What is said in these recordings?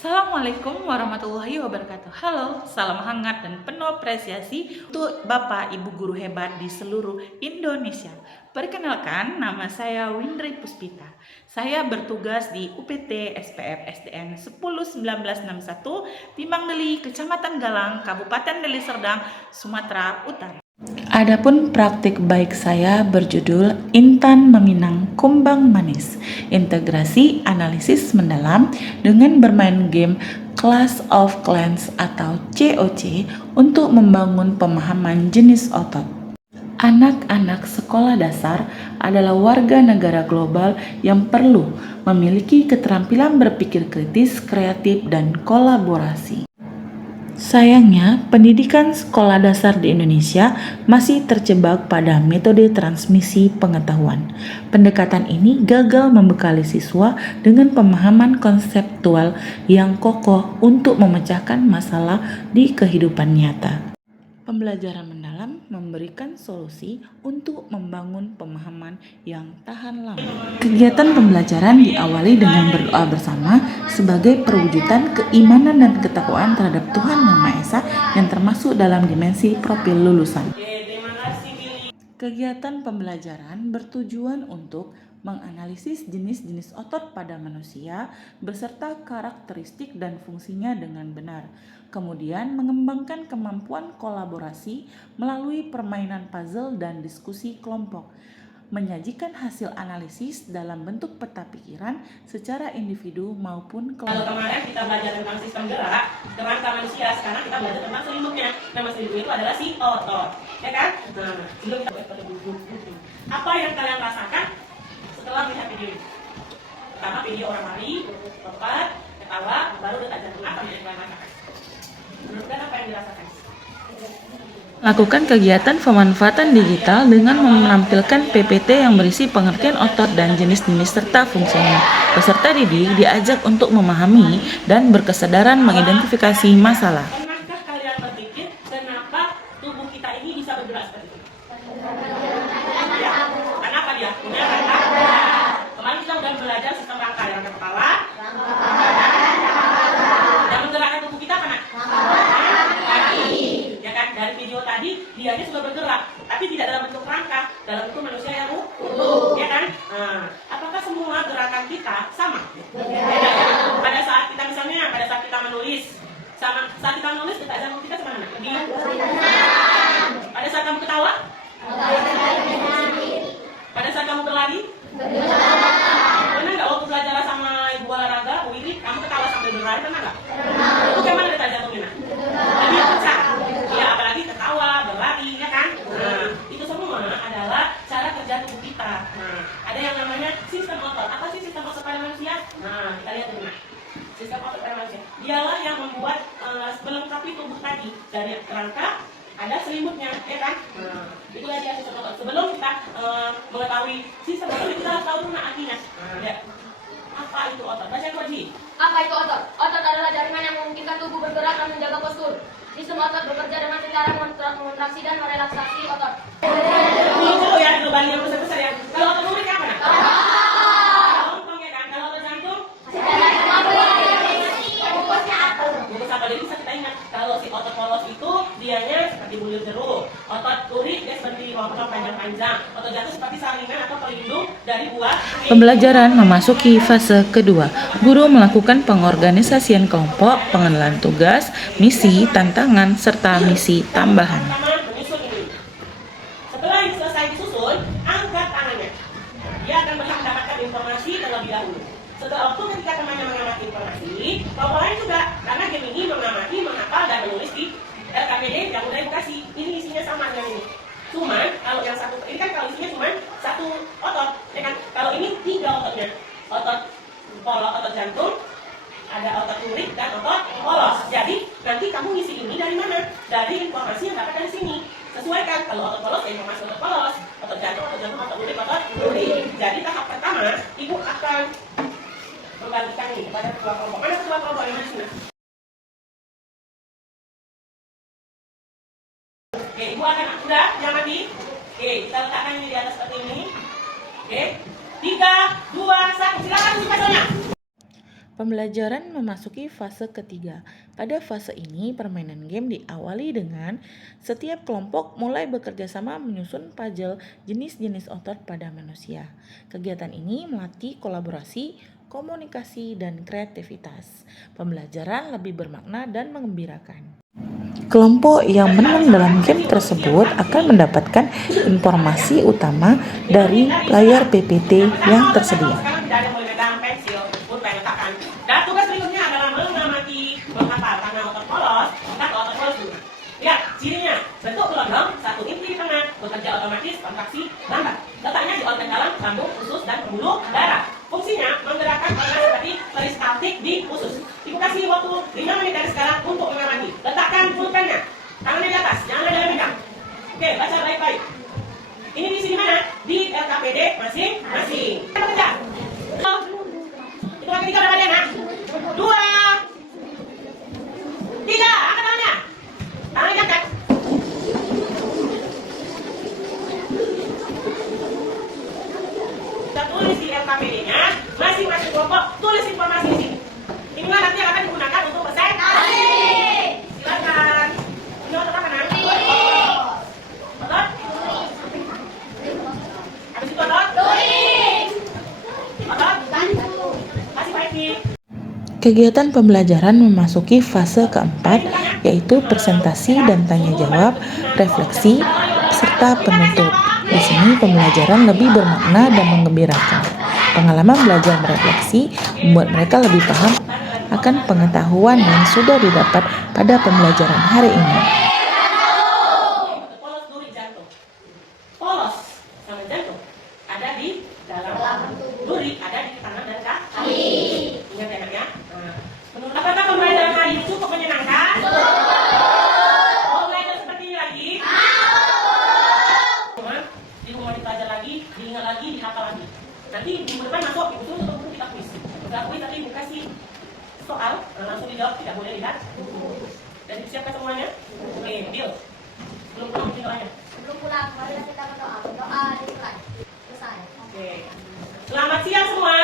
Assalamualaikum warahmatullahi wabarakatuh. Halo, salam hangat dan penuh apresiasi untuk Bapak Ibu guru hebat di seluruh Indonesia. Perkenalkan, nama saya Windri Puspita. Saya bertugas di UPT SPF SDN 101961 Timbang Deli, Kecamatan Galang, Kabupaten Deli Serdang, Sumatera Utara. Adapun praktik baik saya berjudul Intan Meminang Kumbang Manis, integrasi analisis mendalam dengan bermain game Clash of Clans atau COC untuk membangun pemahaman jenis otot. Anak-anak sekolah dasar adalah warga negara global yang perlu memiliki keterampilan berpikir kritis, kreatif, dan kolaborasi. Sayangnya, pendidikan sekolah dasar di Indonesia masih terjebak pada metode transmisi pengetahuan. Pendekatan ini gagal membekali siswa dengan pemahaman konseptual yang kokoh untuk memecahkan masalah di kehidupan nyata. Pembelajaran mendalam memberikan solusi untuk membangun pemahaman yang tahan lama. Kegiatan pembelajaran diawali dengan berdoa bersama sebagai perwujudan keimanan dan ketakwaan terhadap Tuhan Yang Maha Esa yang termasuk dalam dimensi profil lulusan. Kegiatan pembelajaran bertujuan untuk menganalisis jenis-jenis otot pada manusia beserta karakteristik dan fungsinya dengan benar. Kemudian mengembangkan kemampuan kolaborasi melalui permainan puzzle dan diskusi kelompok. Menyajikan hasil analisis dalam bentuk peta pikiran secara individu maupun kelompok. Kalau kemarin kita belajar tentang sistem gerak, kerangka manusia, sekarang kita belajar tentang selimutnya. Nama selimut itu adalah si otot, ya kan? Nah, sebelum kita pada buku. Apa yang kalian rasakan setelah melihat video ini? Pertama video orang lari, lompat, ketawa, baru detak jantung. Apa yang kalian rasakan? Menurut kalian apa yang dirasakan? Lakukan kegiatan pemanfaatan digital dengan menampilkan PPT yang berisi pengertian otot dan jenis-jenis serta fungsinya. Peserta didik diajak untuk memahami dan berkesadaran mengidentifikasi masalah. Pernahkah kalian berpikir kenapa tubuh kita ini bisa bergerak seperti itu? Ya, kenapa dia? Punya rangka. Kemarin kita sudah belajar sistem rangka, yang rangka kepala, yang menggerakkan tubuh kita mana? Ya kan, dari video tadi dianya sudah bergerak, tapi tidak dalam bentuk rangka, dalam bentuk manusia yang utuh, ya kan? Nah, apakah semua gerakan kita sama? Beda ya. Pada saat kita misalnya, pada saat kita menulis, sama saat kita menulis detak jantung kita kemana? Pada saat kamu ketawa? Pada saat kamu berlari? Pernah nggak waktu belajar sama ibu olahraga, Bu Wiri, kamu ketawa sambil berlari, pernah nggak? Itu kemana detak jantungnya? Lebih besar. Ya, apalagi ketawa, berlari, ya kan? Nah, itu semua adalah cara kerja tubuh kita. Nah, ada yang namanya sistem otot. Apa sih sistem otot pada manusia? Nah, kita lihat dulu. Sistem otot pada manusia. Dialah yang membuat melengkapi tubuh tadi. Dari kerangka, ada selimutnya, ya kan? Nah, itulah dia sistem otot. Sebelum kita mengetahui sistem otot, kita harus tahu dulu artinya. Nah, ya. Apa itu otot? Baca Koji. Apa itu otot? Otot adalah jaringan yang memungkinkan tubuh bergerak dan menjaga postur. Sistem otot bekerja dengan cara mengontraksi dan merelaksasi otot. Itu ya, lubang yang besar-besar ya. Kalau otot lurik apa? Lompong ya kan? Kalau otot jantung? Bungkus apa? Jadi bisa kita ingat. Kalau si otot polos itu dianya seperti bulir jeruk. Otot lurik dia seperti lompong panjang-panjang. Otot jantung seperti saringan atau pelindung dari buah. Pembelajaran memasuki fase kedua. Guru melakukan pengorganisasian kelompok, pengenalan tugas, misi, tantangan, serta misi tambahan. Pertama, menyusun ini. Setelah ini selesai disusun, angkat tangannya. Dia akan berhak mendapatkan informasi terlebih dahulu. Setelah waktu ketika temannya mengamati informasi, kelompok lain juga, karena game ini mengamati, menghafal, dan menulis di LKPD yang udah edukasi. Ini isinya sama dengan ini. Cuman, kalau yang satu, ini kan kalau isinya cuma satu otot, ya kan? Kalau ini 3 ototnya. Otot polos, otot jantung, ada otot lurik dan otot polos. Jadi nanti kamu ngisi ini dari mana? Dari informasi yang dapat dari sini. Sesuaikan. Kalau otot polos, ya informasi otot polos. Otot jantung, otot lurik, otot lurik. Jadi tahap pertama, ibu akan membagikan ini kepada ketua kelompok. Mana ketua kelompok yang di sini? Oke, ibu akan udah yang mati. Oke, kita letakkan ini di atas seperti ini. Oke, 3, 2, 1. Silakan isi pasalnya. Pembelajaran memasuki fase ketiga. Pada fase ini, permainan game diawali dengan setiap kelompok mulai bekerja sama menyusun puzzle jenis-jenis otot pada manusia. Kegiatan ini melatih kolaborasi, komunikasi, dan kreativitas. Pembelajaran lebih bermakna dan mengembirakan. Kelompok yang menang dalam game tersebut akan mendapatkan informasi utama dari layar PPT yang tersedia. Sekarang tidak ada yang boleh megang pensil, pulpen, letakkan. Dan tugas berikutnya adalah mengamati menghafal karena otot polos, kita ke otot polos dulu. Lihat cirinya, bentuk gelondong, satu inti di tengah, bekerja otomatis, kontraksi, lambat. Letaknya di organ dalam, lambung, usus, dan pembuluh darah. Fungsinya menggerakkan organ seperti peristaltik di usus. Ibu kasih waktu 5 menit dari sekarang untuk mengamati. Letakkan pulpennya, tangannya di atas, jangan ada yang megang. Oke, baca baik-baik. Ini di sini mana? Di LKPD masing-masing. Kita bekerja. Itu lagi 3 berapa dia, nak? 2, 3, angkat tangannya. Tangannya diangkat. Kita tulis di LKPD-nya, masing-masing kelompok tulis informasi di sini. Inilah nanti yang akan digunakan untuk presentasi. Silakan. Ini otot apa, nak? Otot? Habis itu otot? Otot? Kasih baik nih. Kegiatan pembelajaran memasuki fase keempat, yaitu presentasi dan tanya jawab, refleksi, serta penutup. Di sini pembelajaran lebih bermakna dan menggembirakan. Pengalaman belajar merefleksi membuat mereka lebih paham akan pengetahuan yang sudah didapat pada pembelajaran hari ini. Polos, duri, jantung. Polos sama jantung ada di dalam. Duri ada di tangan dan kaki. Ingat ya, nak ya. Nah, apakah pembelajaran hari ini cukup menyenangkan? Mau belajar seperti ini lagi? Ibu mau dipelajari lagi, diingat lagi, dihafal lagi. Nanti minggu depan masuk, ibu suruh untuk kita kuis. Udah kuis tapi ibu kasih soal, langsung dijawab, tidak boleh lihat. Dan disiapkan semuanya? Oke, deal. Belum pulang mungkin doanya. Sebelum pulang, mari kita berdoa. Berdoa dimulai. Selesai. Oke. Selamat siang semua.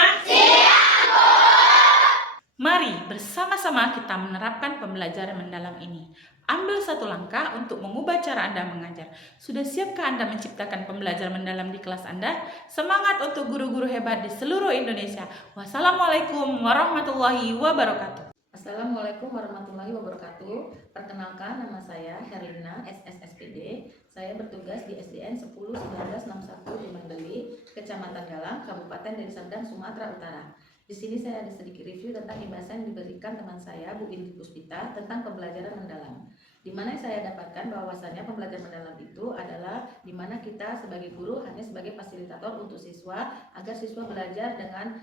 Mari bersama-sama kita menerapkan pembelajaran mendalam ini. Ambil satu langkah untuk mengubah cara Anda mengajar. Sudah siapkah Anda menciptakan pembelajaran mendalam di kelas Anda? Semangat untuk guru-guru hebat di seluruh Indonesia. Wassalamualaikum warahmatullahi wabarakatuh. Assalamualaikum warahmatullahi wabarakatuh. Perkenalkan, nama saya Herlina SSSPD. Saya bertugas di SDN 101961 di Mandeli, Kecamatan Galang, Kabupaten Deli Serdang, Sumatera Utara. Di sini saya ada sedikit review tentang imbasan yang diberikan teman saya, Bu Indri Puspita, tentang pembelajaran mendalam. Di mana saya dapatkan bahwasannya pembelajaran mendalam itu adalah di mana kita sebagai guru hanya sebagai fasilitator untuk siswa agar siswa belajar dengan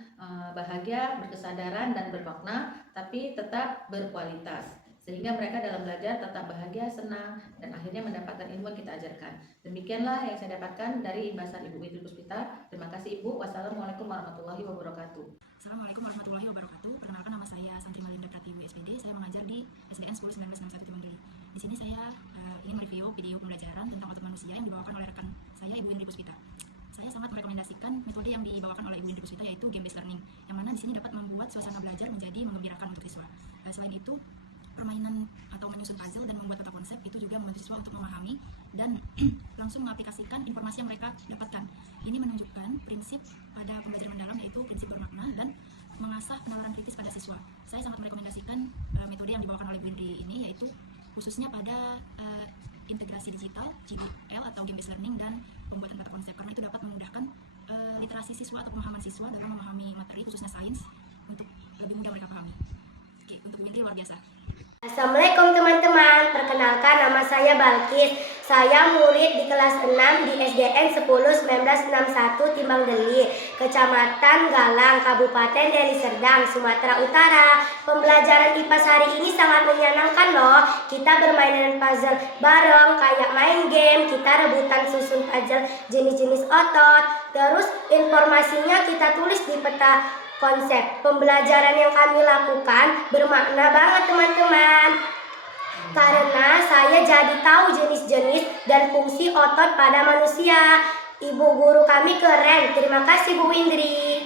bahagia, berkesadaran dan bermakna, tapi tetap berkualitas. Sehingga mereka dalam belajar tetap bahagia, senang, dan akhirnya mendapatkan ilmu yang kita ajarkan. Demikianlah yang saya dapatkan dari imbasan Ibu Indri Puspita. Terima kasih Ibu. Wassalamualaikum warahmatullahi wabarakatuh. Assalamualaikum warahmatullahi wabarakatuh. Perkenalkan, nama saya Santri Malindra Pratiwi SPD. Saya mengajar di SDN 101961 Mandeli. Di sini saya ingin mereview video pembelajaran tentang otot manusia yang dibawakan oleh rekan saya, Ibu Indri Puspita. Saya sangat merekomendasikan metode yang dibawakan oleh Ibu Indri Puspita, yaitu game based learning, yang mana di sini dapat membuat suasana belajar menjadi mengembirakan untuk siswa. Selain itu, permainan atau menyusun puzzle dan membuat tata konsep itu juga membantu siswa untuk memahami dan langsung mengaplikasikan informasi yang mereka dapatkan. Ini menunjukkan prinsip pada pembelajaran mendalam, yaitu prinsip bermakna dan mengasah penalaran kritis pada siswa. Saya sangat merekomendasikan metode yang dibawakan oleh Bu Indri ini, yaitu khususnya pada integrasi digital, GBL atau game based learning, dan pembuatan tata konsep, karena itu dapat memudahkan literasi siswa atau pemahaman siswa dalam memahami materi khususnya sains untuk lebih mudah mereka pahami. Oke, untuk Bu Indri luar biasa. Assalamualaikum teman-teman, perkenalkan nama saya Balkis. Saya murid di kelas 6 di SDN 101961 Timbang Deli, Kecamatan Galang, Kabupaten Deli Serdang, Sumatera Utara. Pembelajaran IPA hari ini sangat menyenangkan loh. Kita bermain dengan puzzle bareng, kayak main game, kita rebutan susun puzzle jenis-jenis otot. Terus informasinya kita tulis di peta konsep. Pembelajaran yang kami lakukan bermakna banget teman-teman, karena saya jadi tahu jenis-jenis dan fungsi otot pada manusia. Ibu guru kami keren. Terima kasih Bu Indri.